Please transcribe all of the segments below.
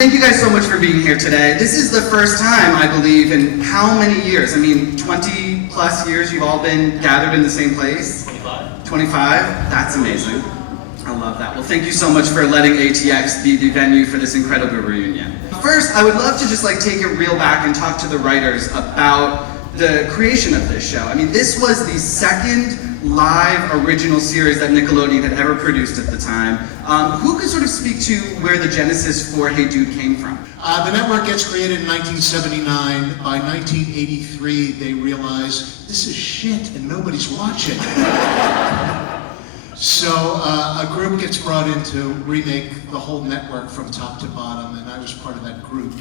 Thank you guys so much for being here today. This is the first time, I believe, in how many years? I mean, 20 plus years you've all been gathered in the same place? 25. 25? That's amazing. I love that. Well, thank you so much for letting ATX be the venue for this incredible reunion. First, I would love to just take a reel back and talk to the writers about the creation of this show. I mean, this was the second live original series that Nickelodeon had ever produced at the time. Who could sort of speak to where the genesis for Hey Dude came from? The network gets created in 1979. By 1983, they realize this is shit and nobody's watching. So a group gets brought in to remake the whole network from top to bottom, and I was part of that group.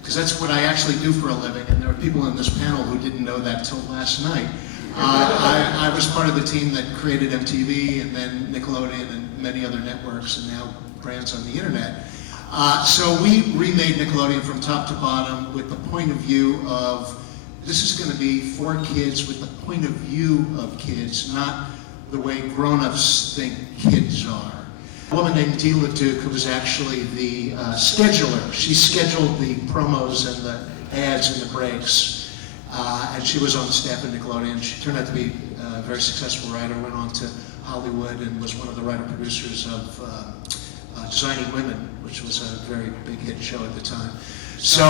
Because that's what I actually do for a living, and there are people in this panel who didn't know that till last night. I was part of the team that created MTV and then Nickelodeon and many other networks and now brands on the internet. So we remade Nickelodeon from top to bottom with the point of view of, this is going to be for kids with the point of view of kids, not the way grown-ups think kids are. A woman named Debrah Kalman, who was actually the scheduler. She scheduled the promos and the ads and the breaks. And she was on the staff at Nickelodeon. She turned out to be a very successful writer, went on to Hollywood and was one of the writer-producers of Designing Women, which was a very big hit show at the time. So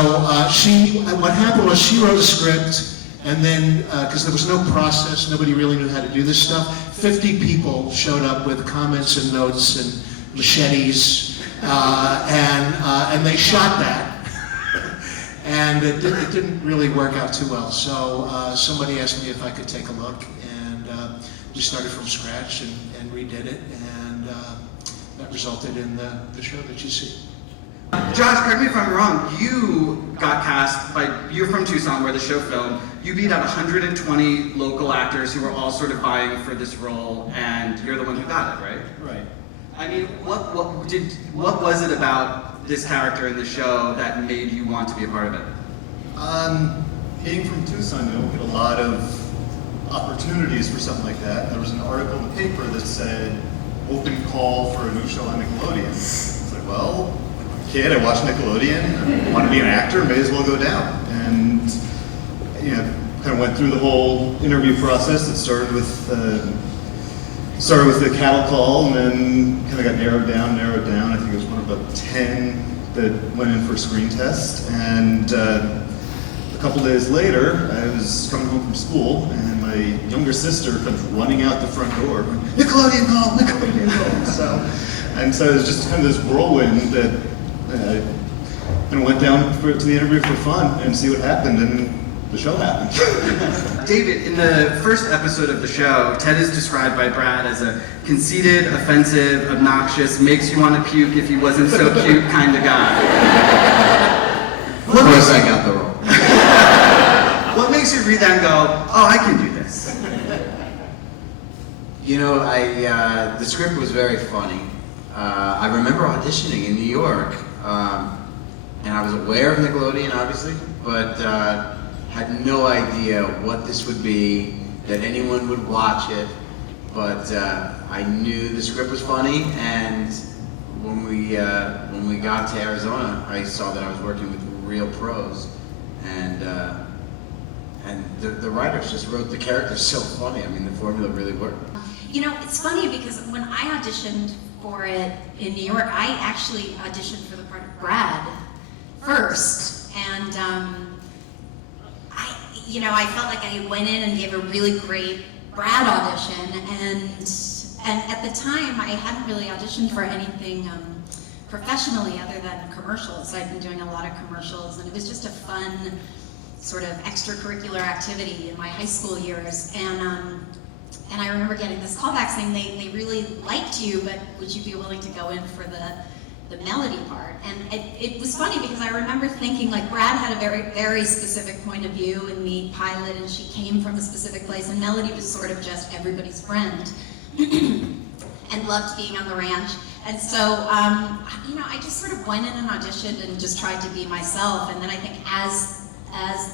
what happened was she wrote a script, and then, because there was no process, nobody really knew how to do this stuff, 50 people showed up with comments and notes and machetes, and they shot that. And it didn't really work out too well. So somebody asked me if I could take a look, and we started from scratch and redid it, and that resulted in the show that you see. Josh, correct me if I'm wrong, you got cast you're from Tucson where the show filmed. You beat out 120 local actors who were all sort of vying for this role, and you're the one who got it, right? Right. I mean, what was it about this character in the show that made you want to be a part of it? Being from Tucson, you don't get a lot of opportunities for something like that. There was an article in the paper that said, open call for a new show on Nickelodeon. It's like, well, kid, I watch Nickelodeon, I want to be an actor, may as well go down. And, kind of went through the whole interview process. It started with the cattle call, and then kind of got narrowed down. I think it was one of about 10 that went in for a screen test. And a couple days later, I was coming home from school, and my younger sister comes running out the front door, going, Nickelodeon call, Nickelodeon call. So it was just kind of this whirlwind that I kind of went down to the interview for fun and see what happened, and the show happened. David, in the first episode of the show, Ted is described by Brad as a conceited, offensive, obnoxious, makes you want to puke if he wasn't so cute kind of guy. Of course I got the role. What makes you read that and go, oh, I can do this? The script was very funny. I remember auditioning in New York, and I was aware of Nickelodeon, obviously, but had no idea what this would be, that anyone would watch it, but I knew the script was funny, and when we got to Arizona, I saw that I was working with real pros, and the writers just wrote the characters so funny. I mean, the formula really worked. It's funny because when I auditioned for it in New York, I actually auditioned for the part of Brad first, and I felt like I went in and gave a really great Brad audition, and at the time I hadn't really auditioned for anything professionally other than commercials. I'd been doing a lot of commercials, and it was just a fun sort of extracurricular activity in my high school years, and I remember getting this call back saying they really liked you, but would you be willing to go in for the melody part? And it was funny because I remember thinking, Brad had a very, very specific point of view in the pilot, and she came from a specific place, and Melody was sort of just everybody's friend and loved being on the ranch. And so, I just sort of went in and auditioned and just tried to be myself. And then I think as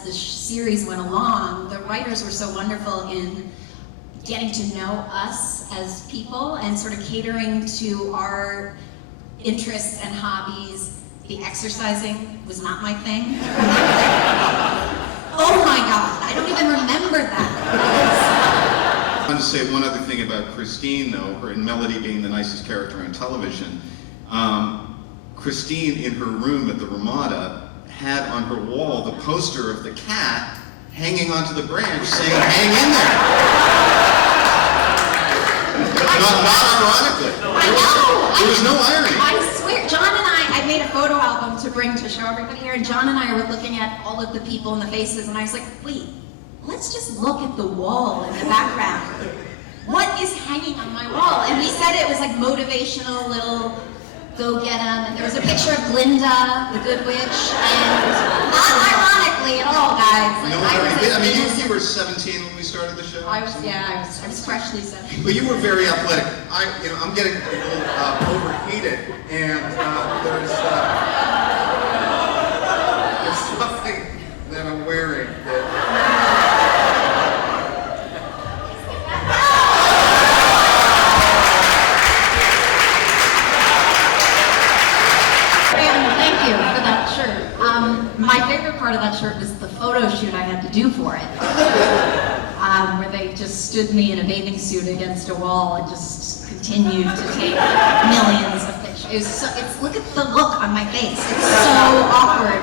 the series went along, the writers were so wonderful in getting to know us as people and sort of catering to our interests and hobbies The exercising was not my thing. Oh my God, I don't even remember that. I want to say one other thing about Christine, though, her and Melody being the nicest character on television. Christine, in her room at the Ramada, had on her wall the poster of the cat hanging onto the branch saying, "Hang in there." Not ironically. There was no irony. I swear, John and I made a photo album to bring to show everybody here, and John and I were looking at all of the people and the faces, and I was like, wait, let's just look at the wall in the background. What is hanging on my wall? And we said it was like motivational little go get 'em, and there was a picture of Glinda, the good witch, and not ironically at all, guys. Like, No irony. I mean, you were 17 when we started the show. I was freshly 7. But you were very athletic. I'm getting a little overheated, and there's something that I'm wearing that. Thank you for that shirt. My favorite part of that shirt was the photo shoot I had to do for it, where they just stood me in a bathing suit against a wall and just continued to take millions of pictures. Look at the look on my face. It's so awkward.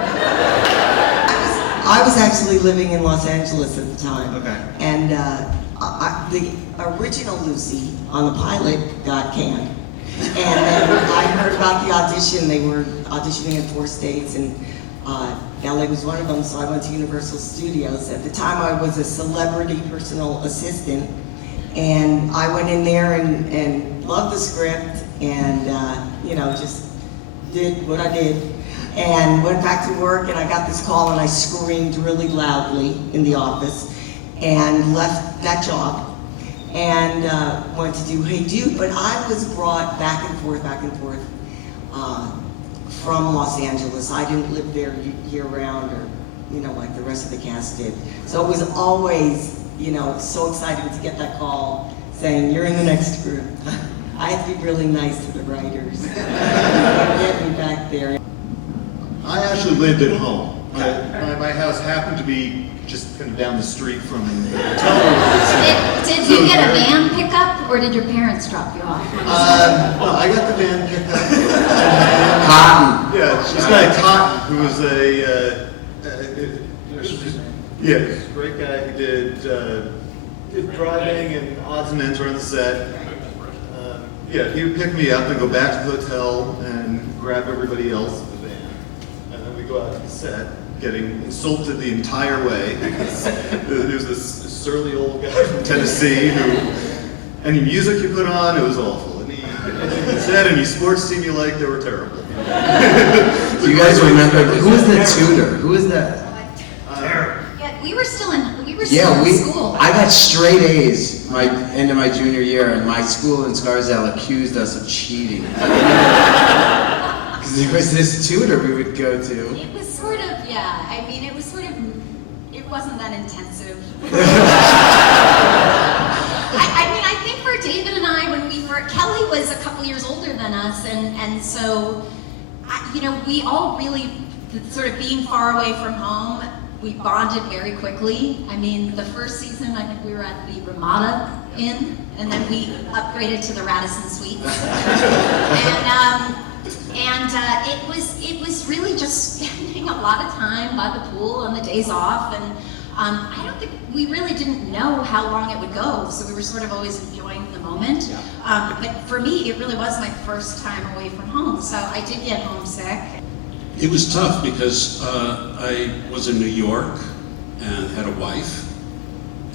I was actually living in Los Angeles at the time. Okay. And the original Lucy on the pilot got canned. And then I heard about the audition. They were auditioning in 4 states, and LA was one of them, so I went to Universal Studios. At the time, I was a celebrity personal assistant, and I went in there and loved the script, and just did what I did, and went back to work, and I got this call, and I screamed really loudly in the office, and left that job. And went to do Hey Dude, but I was brought back and forth from Los Angeles. I didn't live there year round, or like the rest of the cast did. So it was always, so exciting to get that call saying you're in the next group. I had to be really nice to the writers and get me back there. I actually lived at home. My house happened to be just kind of down the street from the hotel room. Did you get a van pickup, or did your parents drop you off? Well, I got the van picked up. Cotton. Yeah, this guy Cotton, who was a great guy. He did driving and odds and ends around the set. He would pick me up and go back to the hotel and grab everybody else at the van, and then we go out to the set, getting insulted the entire way because there was this surly old guy from Tennessee who, any music you put on, it was awful. Any set, any sports team you liked, they were terrible. Do you guys remember, who was the tutor? Who was that? Yeah, we were still in school. I got straight A's end of my junior year, and my school in Scarsdale accused us of cheating. Because there was this tutor we would go to. It was sort of, it wasn't that intensive. I think for David and I, Kelly was a couple years older than us, and so, we all really, sort of being far away from home, we bonded very quickly. I mean, the first season, I think we were at the Ramada Inn, and then we upgraded to the Radisson Suites. It was really just spending a lot of time by the pool on the days off, and I don't think we really didn't know how long it would go, so we were sort of always enjoying the moment. But for me, it really was my first time away from home, so I did get homesick. It was tough because I was in New York and had a wife,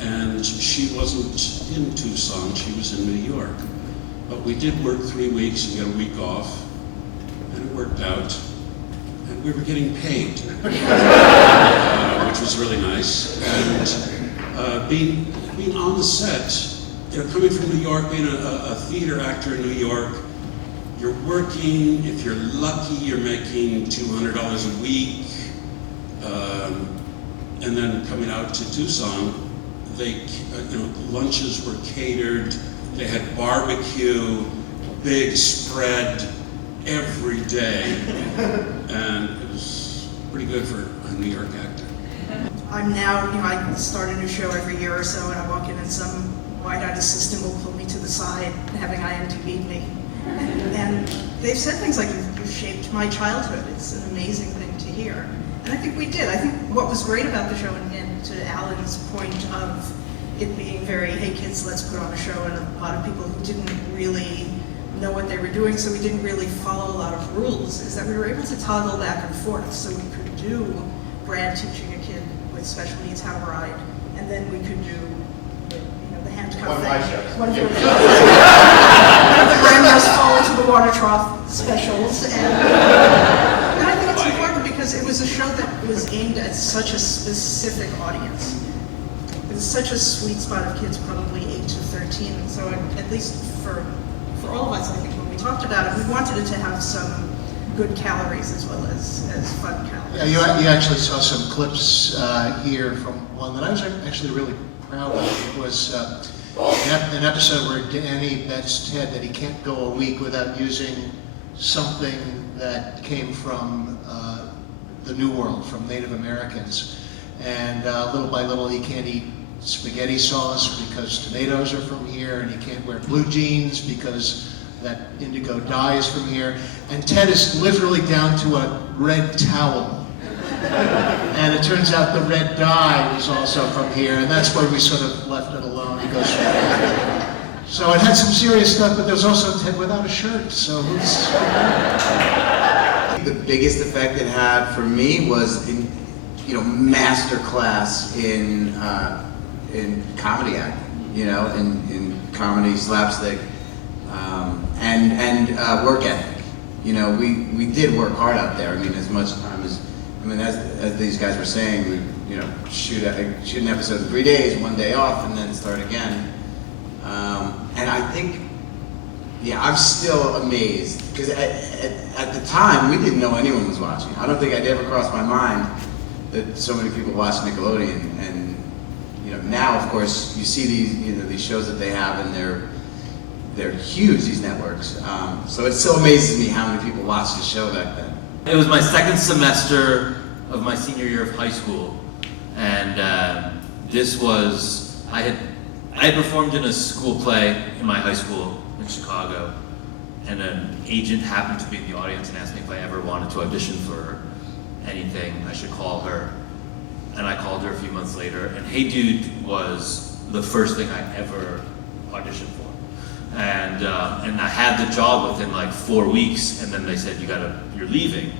and she wasn't in Tucson, she was in New York. But we did work 3 weeks and get a week off, and it worked out. And we were getting paid, which was really nice. And being on the set, coming from New York, being a theater actor in New York, you're working, if you're lucky, you're making $200 a week. And then coming out to Tucson, lunches were catered, they had barbecue, big spread, every day, and it was pretty good for a New York actor. I'm now, I start a new show every year or so, and I walk in and some wide-eyed assistant will pull me to the side, having IMDb'd me. And they've said things like, you've shaped my childhood. It's an amazing thing to hear. And I think we did. I think what was great about the show, and to Alan's point of it being very, hey kids, let's put on a show, and a lot of people who didn't really know what they were doing, so we didn't really follow a lot of rules, is that we were able to toggle back and forth. So we could do Brad teaching a kid with special needs how to ride, and then we could do the handcuff One of my shows. One of the grandmas fall into the water trough specials. And I think it's important because it was a show that was aimed at such a specific audience. It was such a sweet spot of kids, probably 8 to 13. So at least for all of us, I think when we talked about it, we wanted it to have some good calories as well as fun calories. Yeah, you actually saw some clips here from one that I was actually really proud of. It was an episode where Danny bets Ted that he can't go a week without using something that came from the New World, from Native Americans. And little by little, he can't eat spaghetti sauce because tomatoes are from here, and he can't wear blue jeans because that indigo dye is from here. And Ted is literally down to a red towel. And it turns out the red dye was also from here, and that's where we sort of left it alone. He goes, so it had some serious stuff, but there was also Ted without a shirt, so who's... The biggest effect it had for me was master class in comedy acting, in comedy, slapstick, and work ethic. We did work hard out there. As much time as these guys were saying, we shoot an episode in 3 days, 1 day off, and then start again. And I think, I'm still amazed because at the time we didn't know anyone was watching. I don't think I'd ever crossed my mind that so many people watch Nickelodeon. And now, of course, you see these shows that they have, and they're huge, these networks. So it still amazes me how many people watched the show back then. It was my second semester of my senior year of high school, and this was, I had performed in a school play in my high school in Chicago, and an agent happened to be in the audience and asked me if I ever wanted to audition for anything, I should call her. And I called her a few months later, and Hey Dude was the first thing I ever auditioned for. And I had the job within like 4 weeks, and then they said, you're leaving,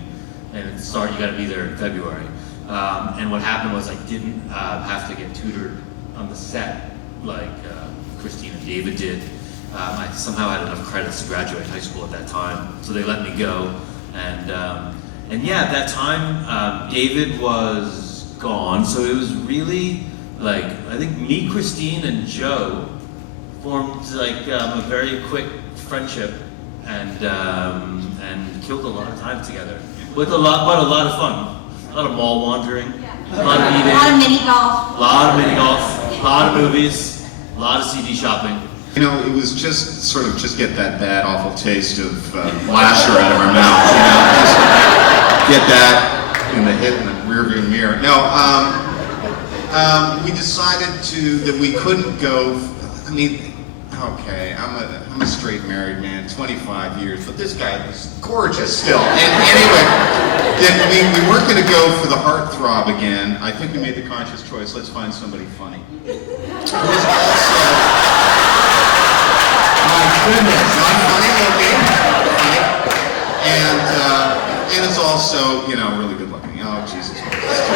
and you gotta be there in February. And what happened was I didn't have to get tutored on the set like Christine and David did. I somehow had enough credits to graduate high school at that time, so they let me go. And yeah, at that time, David was gone, so it was really like, I think me, Christine, and Joe formed like a very quick friendship, and killed a lot of time together with a lot of fun, a lot of mall wandering, a lot of eating, A lot of mini golf. a lot of movies, a lot of CD shopping. It was just sort of get that bad, awful taste of Lascher out of our mouth. Just get that in the rearview mirror. No, we decided that we couldn't go. Okay, I'm a straight married man, 25 years, but this guy was gorgeous still. And anyway, then we weren't going to go for the heartthrob again. I think we made the conscious choice. Let's find somebody funny. Who's also, my goodness, not funny looking, and it's also really good looking. Oh Jesus Christ.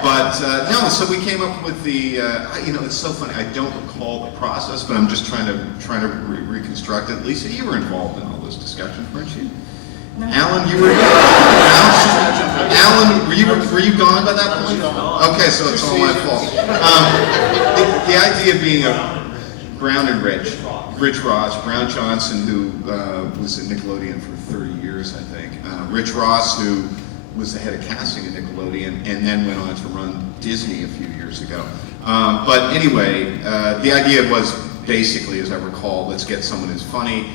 But no, so we came up with the, it's so funny. I don't recall the process, but I'm just trying to reconstruct it. Lisa, you were involved in all those discussions, weren't you? No. Alan, you were. Alan, were you gone by that point? Okay, so it's all my fault. The idea of being a Brown and Rich Ross, Brown Johnson, who was at Nickelodeon for 30 years, I think. Rich Ross, who was the head of casting at Nickelodeon, and then went on to run Disney a few years ago. But anyway, the idea was basically, as I recall, let's get someone who's funny,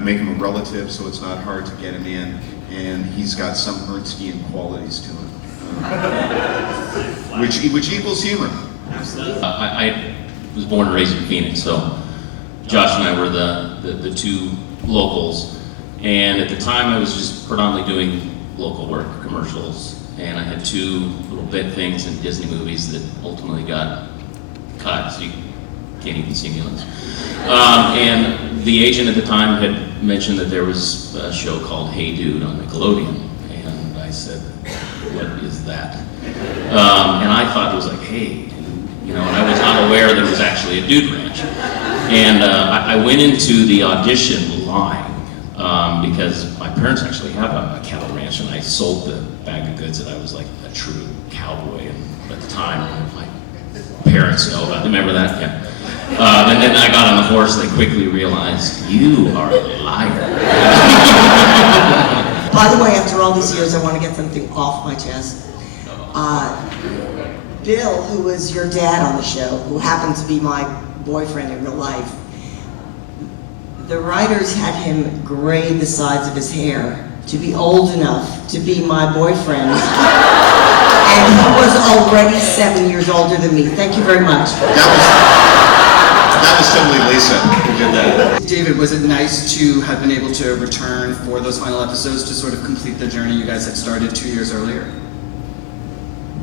make him a relative so it's not hard to get him in, and he's got some Ernstian qualities to him, which equals humor. I was born and raised in Phoenix, so Josh and I were the two locals, and at the time I was just predominantly doing local work, commercials, and I had two little bit things in Disney movies that ultimately got cut, so you can't even see me on this. And the agent at the time had mentioned that there was a show called Hey Dude on Nickelodeon, and I said, what is that? And I thought it was like, hey, and I was not aware that it was actually a dude ranch. And I went into the audition lying, because my parents actually have a cattle ranch, and I sold the bag of goods that I was like a true cowboy. And at the time, my parents know about it. Remember that? Yeah. And then I got on the horse, and they quickly realized, you are a liar. By the way, after all these years, I want to get something off my chest. Bill, who was your dad on the show, who happened to be my boyfriend in real life, the writers had him grade the sides of his hair to be old enough to be my boyfriend. And he was already 7 years older than me. Thank you very much. That was totally Lisa who did that. David, was it nice to have been able to return for those final episodes to sort of complete the journey you guys had started 2 years earlier?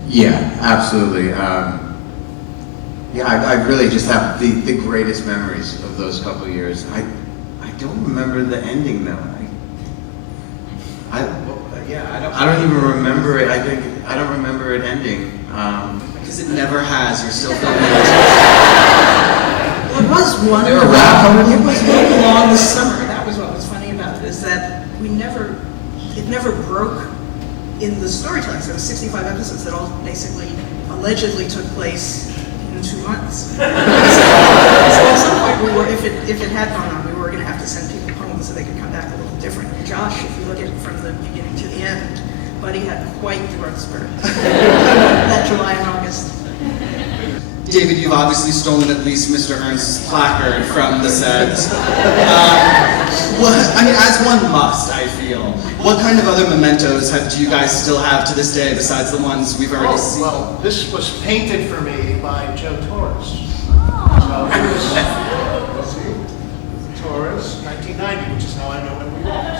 Yeah, absolutely. I really just have the greatest memories of those couple of years. I don't remember the ending though. I don't even remember it. I don't remember it ending. Because it never has. You're still filming it. Well, it was one long summer. That was what was funny about it, is that it never broke in the storytelling. So it was 65 episodes that all basically allegedly took place in 2 months. So at some point if it had gone on, we were going to have to send people home so they could come back a little different. And Josh, if you look at it from the beginning to the end, Buddy had quite the growth spurt that July and August. David, you've obviously stolen at least Mr. Ernst's placard from the set. As one must, I feel. What kind of other mementos do you guys still have to this day besides the ones we've already seen? Well, this was painted for me by Joe Torres. So it was Torres, 1990, which is how I know when we walked.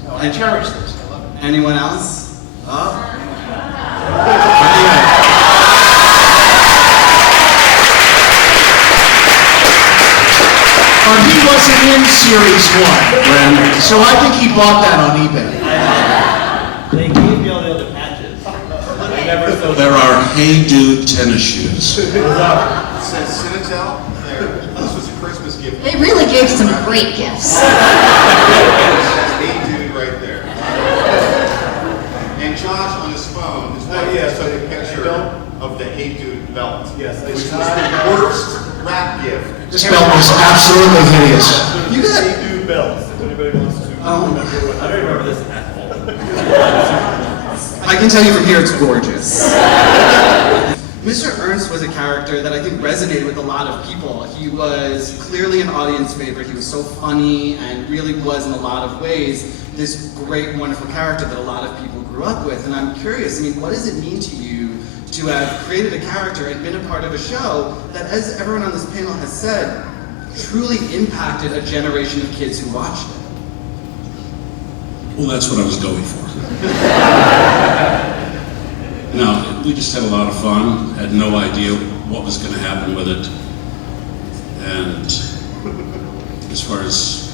So I cherish this. I love it. Anyone else? He wasn't in series 1, so I think he bought that on eBay. They gave me all the other patches. There are Hey Dude tennis shoes. It says Cinatel there. This was a Christmas gift. They really gave some great gifts. It says Hey Dude right there. And Josh on his phone, his wife took a picture of the Hey Dude belt. Yes, which was the worst rap gift. This belt was absolutely hideous. You got Hey Dude belts, if anybody wants to remember what. I don't remember this at all. I can tell you from here, it's gorgeous. Mr. Ernst was a character that I think resonated with a lot of people. He was clearly an audience favorite. He was so funny and really was, in a lot of ways, this great, wonderful character that a lot of people grew up with. And I'm curious, what does it mean to you to have created a character and been a part of a show that, as everyone on this panel has said, truly impacted a generation of kids who watched it? Well, that's what I was going for. No, we just had a lot of fun, had no idea what was going to happen with it. And as far as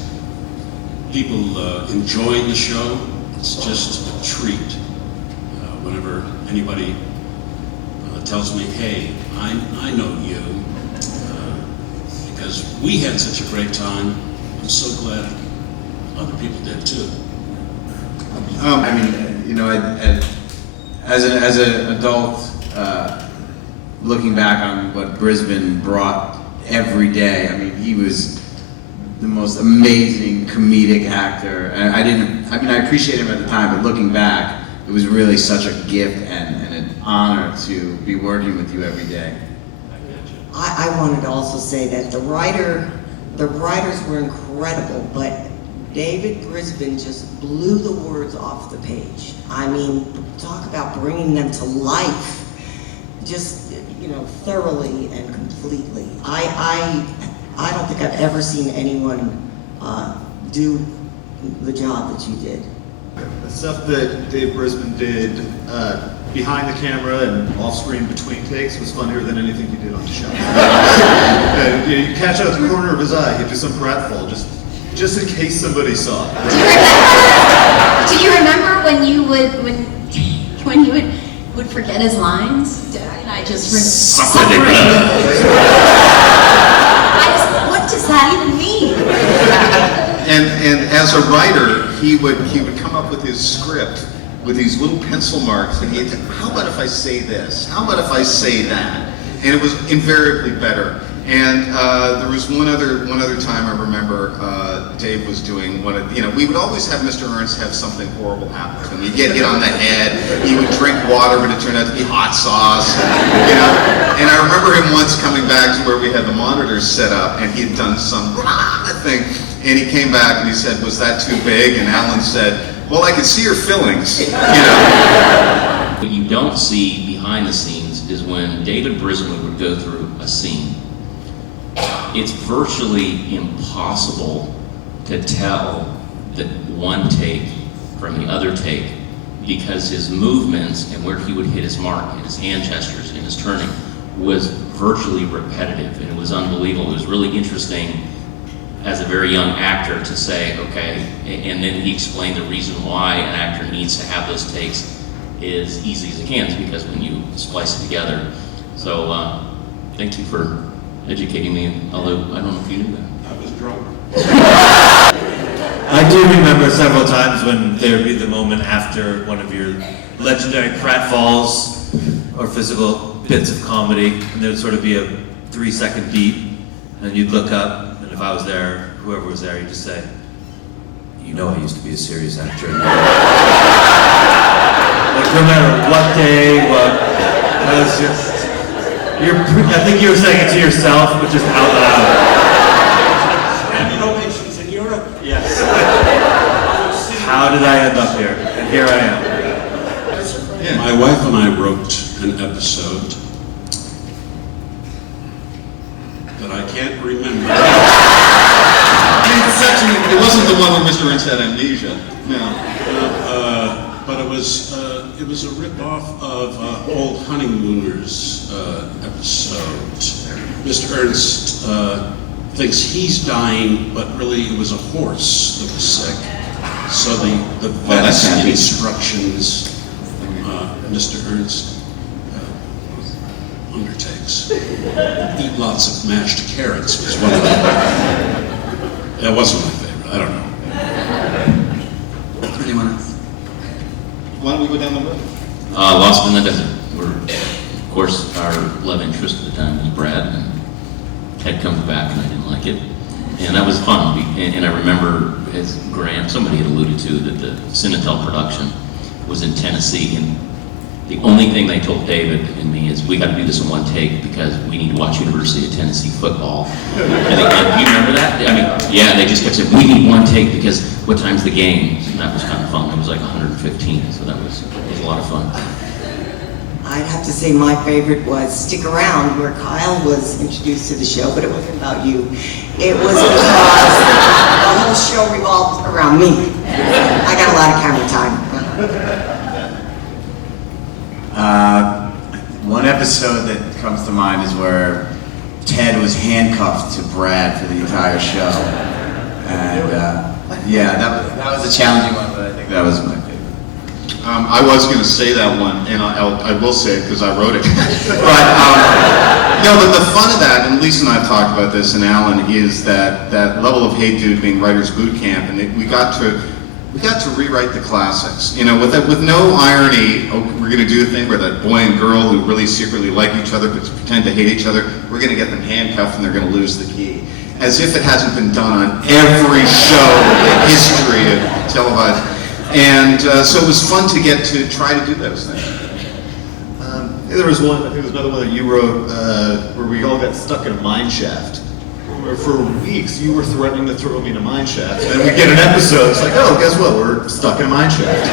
people enjoying the show, it's just a treat. Whenever anybody tells me, hey, I know you, because we had such a great time. I'm so glad other people did too. As an adult, looking back on what Brisbin brought every day, he was the most amazing comedic actor. And I appreciate him at the time, but looking back, it was really such a gift and an honor to be working with you every day. I wanted to also say that the writers were incredible, but David Brisbin just blew the words off the page. I mean, talk about bringing them to life, just, you know, thoroughly and completely. I don't think I've ever seen anyone do the job that you did. The stuff that Dave Brisbin did behind the camera and off-screen between takes was funnier than anything he did on the show. You catch out the corner of his eye, he'd do some pratfall, just in case somebody saw it. Do you remember when you would forget his lines? And I just what does that even mean? And as a writer, he would come up with his script with these little pencil marks, and he'd say, how about if I say this? How about if I say that? And it was invariably better. And there was one other time I remember Dave was doing one of, we would always have Mr. Ernst have something horrible happen to him. He'd get hit on the head, he would drink water, but it turned out to be hot sauce, And I remember him once coming back to where we had the monitors set up, and he had done some thing, and he came back and he said, was that too big? And Alan said, well, I could see your fillings, What you don't see behind the scenes is when David Brisbin would go through a scene. It's virtually impossible to tell the one take from the other take because his movements and where he would hit his mark and his hand gestures and his turning was virtually repetitive, and it was unbelievable. It was really interesting as a very young actor to say, okay, and then he explained the reason why an actor needs to have those takes as easy as it can, is because when you splice it together. So thank you for educating me, although I don't know if you knew that. I was drunk. I do remember several times when there would be the moment after one of your legendary pratfalls or physical bits of comedy, and there would sort of be a 3-second beat, and you'd look up, and if I was there, whoever was there, you'd just say, you know I used to be a serious actor. Like, no matter what day, I was just, I think you were saying it to yourself, but just out loud. Standing ovations in Europe? Yes. How did I end up here? And here I am. Yeah. My wife and I wrote an episode that I can't remember. It wasn't the one where Mr. Ernst had amnesia. No. But it was a rip-off of Old Honeymooners episode. Mr. Ernst thinks he's dying, but really it was a horse that was sick. So the vet's instructions Mr. Ernst undertakes. Eat lots of mashed carrots was one of them. That wasn't my favorite, I don't know. Anyone else? Why don't we go down the road? Lost in the Desert, where, of course, our love interest at the time was Brad, and Ted comes back and I didn't like it. And that was fun, and I remember, as Graham, somebody had alluded to, that the Cinetel production was in Tennessee, and the only thing they told David and me is, we got to do this in one take because we need to watch University of Tennessee football. And do you remember that? I mean, yeah, they just kept saying, we need one take because what time's the game? And that was kind of fun. It was like 115, so that was a lot of fun. I'd have to say my favorite was Stick Around, where Kyle was introduced to the show, but it wasn't about you. It was because the whole show revolved around me. I got a lot of camera time. One episode that comes to mind is where Ted was handcuffed to Brad for the entire show. And that was a challenging one, but I think that was my favorite. I was going to say that one, and I will say it because I wrote it. But the fun of that, and Lisa and I have talked about this, and Alan, is that level of Hey Dude being writer's boot camp, and we got to rewrite the classics. With no irony. We're going to do a thing where that boy and girl who really secretly like each other but pretend to hate each other, we're going to get them handcuffed and they're going to lose the key. As if it hasn't been done on every show in history of televised. And so it was fun to get to try to do those things. think there was one, I think there was another one that you wrote where we all got stuck in a mine shaft. Where for weeks you were threatening to throw me in a mine shaft, and then we get an episode, it's like, oh, guess what, we're stuck in a mine shaft.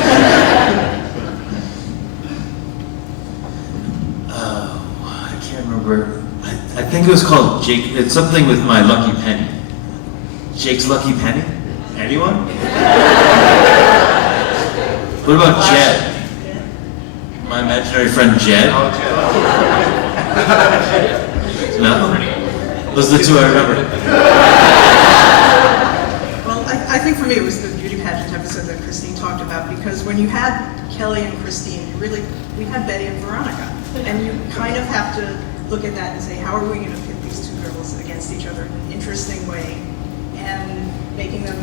I can't remember. I think it was called Jake. It's something with my lucky penny. Jake's lucky penny? Anyone? What about Jed? My imaginary friend Jed? No? Those are the two I remember. Well, I think for me it was the beauty pageant episode that Christine talked about, because when you had Kelly and Christine, we had Betty and Veronica, and you kind of have to look at that and say, how are we going to pit these two girls against each other in an interesting way, and making them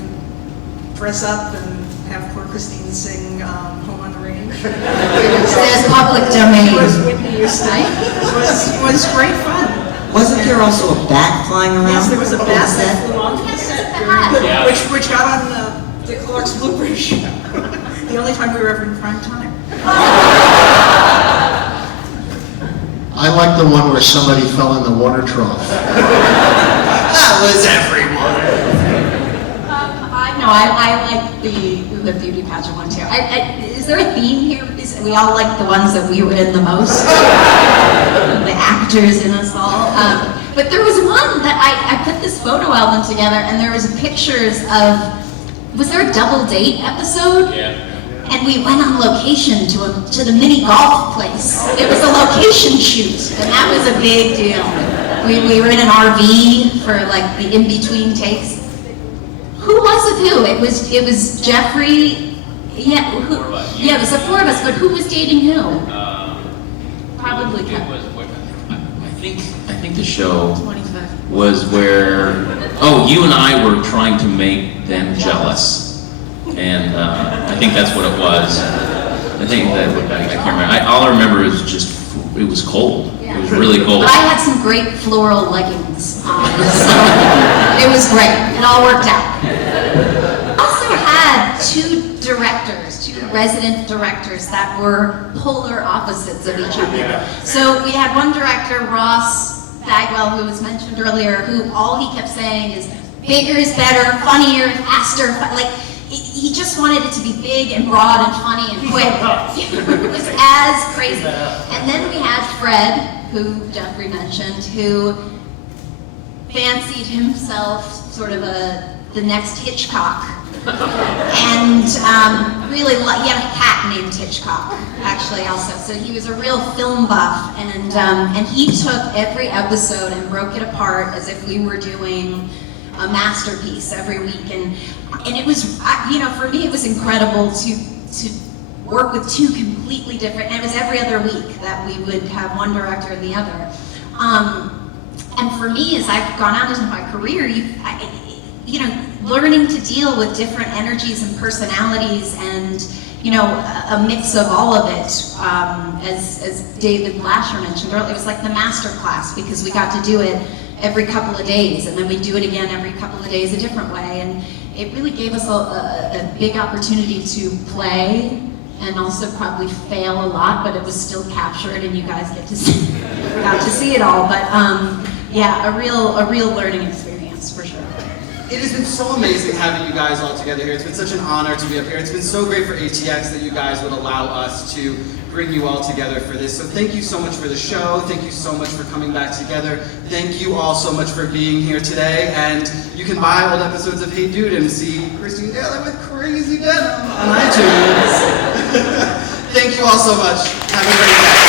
dress up and have poor Christine sing Home on the Range. There's public domain. Was great fun. Wasn't there also a bat flying around? Yes, there was a on bat the that set? flew onto the set, which got on Dick Clark's Blueberry Show. The only time we were ever in prime time. I like the one where somebody fell in the water trough. That was everyone. I like the beauty pageant one too. Is there a theme here? We all like the ones that we were in the most. The actors in us all. But there was one that I put this photo album together, and there was pictures of. Was there a double date episode? Yeah. And we went on location to the mini golf place. It was a location shoot, and that was a big deal. We were in an RV for like the in-between takes. Who was with who? It was Geoffrey. Yeah, yeah, it was the four of us. But who was dating who? Probably It Kevin. was, I think the show 25. was where, you and I were trying to make them jealous. And I think that's what it was. I think that, I can't remember. All I remember is just, it was cold. It was really cold. But I had some great floral leggings on, so it was great. It all worked out. I also had two resident directors that were polar opposites of each other. So we had one director, Ross Bagwell, who was mentioned earlier, who all he kept saying is bigger is better, funnier, faster, he just wanted it to be big and broad and funny and quick. It was as crazy. And then we had Fred, who Geoffrey mentioned, who fancied himself sort of the next Hitchcock. And really, he had a cat named Hitchcock, actually, also. So he was a real film buff, and he took every episode and broke it apart as if we were doing a masterpiece every week, and it was, for me, it was incredible to work with two completely different, and it was every other week that we would have one director and the other. And for me, as I've gone out into my career, learning to deal with different energies and personalities, and a mix of all of it. As David Lascher mentioned earlier, it was like the master class, because we got to do it every couple of days, and then we do it again every couple of days a different way, and it really gave us a big opportunity to play and also probably fail a lot, but it was still captured, and you guys got to see it all. But yeah, a real learning experience for sure. It has been so amazing having you guys all together here. It's been such an honor to be up here. It's been so great for ATX that you guys would allow us to bring you all together for this. So thank you so much for the show. Thank you so much for coming back together. Thank you all so much for being here today. And you can buy old episodes of Hey Dude and see Christine Taylor with crazy denim on iTunes. Thank you all so much. Have a great day.